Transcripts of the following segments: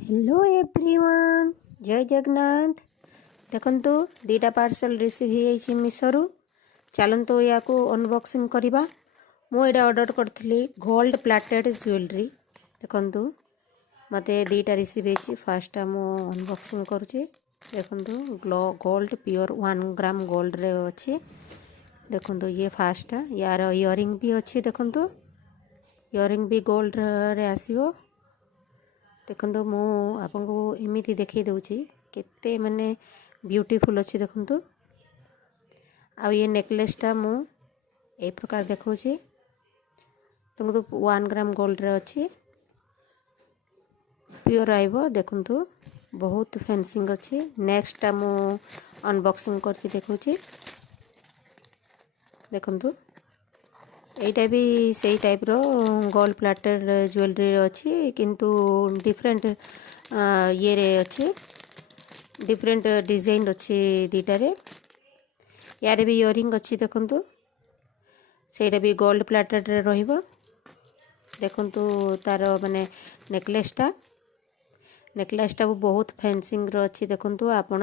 Hello everyone जय जगन्नाथ। देखंतु दीटा parcel receive हो मिशोरू। चलतु या अनबॉक्सिंग करवा। मुझे ऑर्डर करी गोल्ड प्लेटेड ज्वेलरी। देखंतु मते दीटा रिसीव हो। फास्ट मु अनबॉक्सिंग करुच्ची। देखंतु गोल्ड प्योर 1 ग्राम गोल्ड रे अच्छी। देखंतु ये फास्ट यार इयरिंग भी अच्छी। देखंतु इयरिंग भी गोल्ड रे आसीबो। देखो मु आपन को एमती देखई दूची केते माने ब्यूटीफुल अच्छी। देखंतु आ ये नेकलेसटा मु ए प्रकार देखौची। तुमको 1 ग्राम गोल्ड रे अच्छी प्योर आइबो। देखंतु बहुत फैंसिंग अच्छी। नेक्स्ट टा मु अनबॉक्सिंग करके देखौची। देखंतु एटा भी सही टाइप रो गोल्ड प्लेटेड ज्वेलरी अच्छी किंतु डिफरेंट ये रे अच्छी। डिफरेंट डिजाइन अच्छी दीटा रे। यार भी इयरिंग अच्छी। देखंतु सेटा भी गोल्ड प्लेटेड रे रहिबो। देखंतु तार माने नेकलेसटा बहुत फैंसिंग रो अच्छी। देखंतु आपण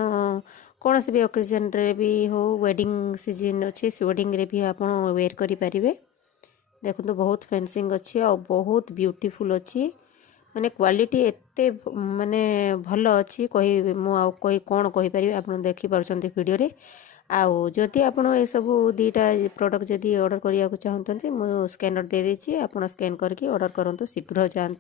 कौन से भी ओकेजन रे भी हो वेडिंग सीजन अच्छी से वेडिंग रे भी आपण वेयर करि परिबे। देखो बहुत फैंसिंग अच्छी और बहुत ब्यूटीफुल अच्छी। माने क्वालिटी एते माने भल अच्छी कही कोई कौन कहि परिबे। आपण देखि परछंती वीडियो रे। आउ जदि आपण ए सब दीटा प्रोडक्ट जदि ऑर्डर करिया को चाहतंती मु स्कैनर दे देछि। आपण स्कैन करके ऑर्डर करंतु शीघ्र जान।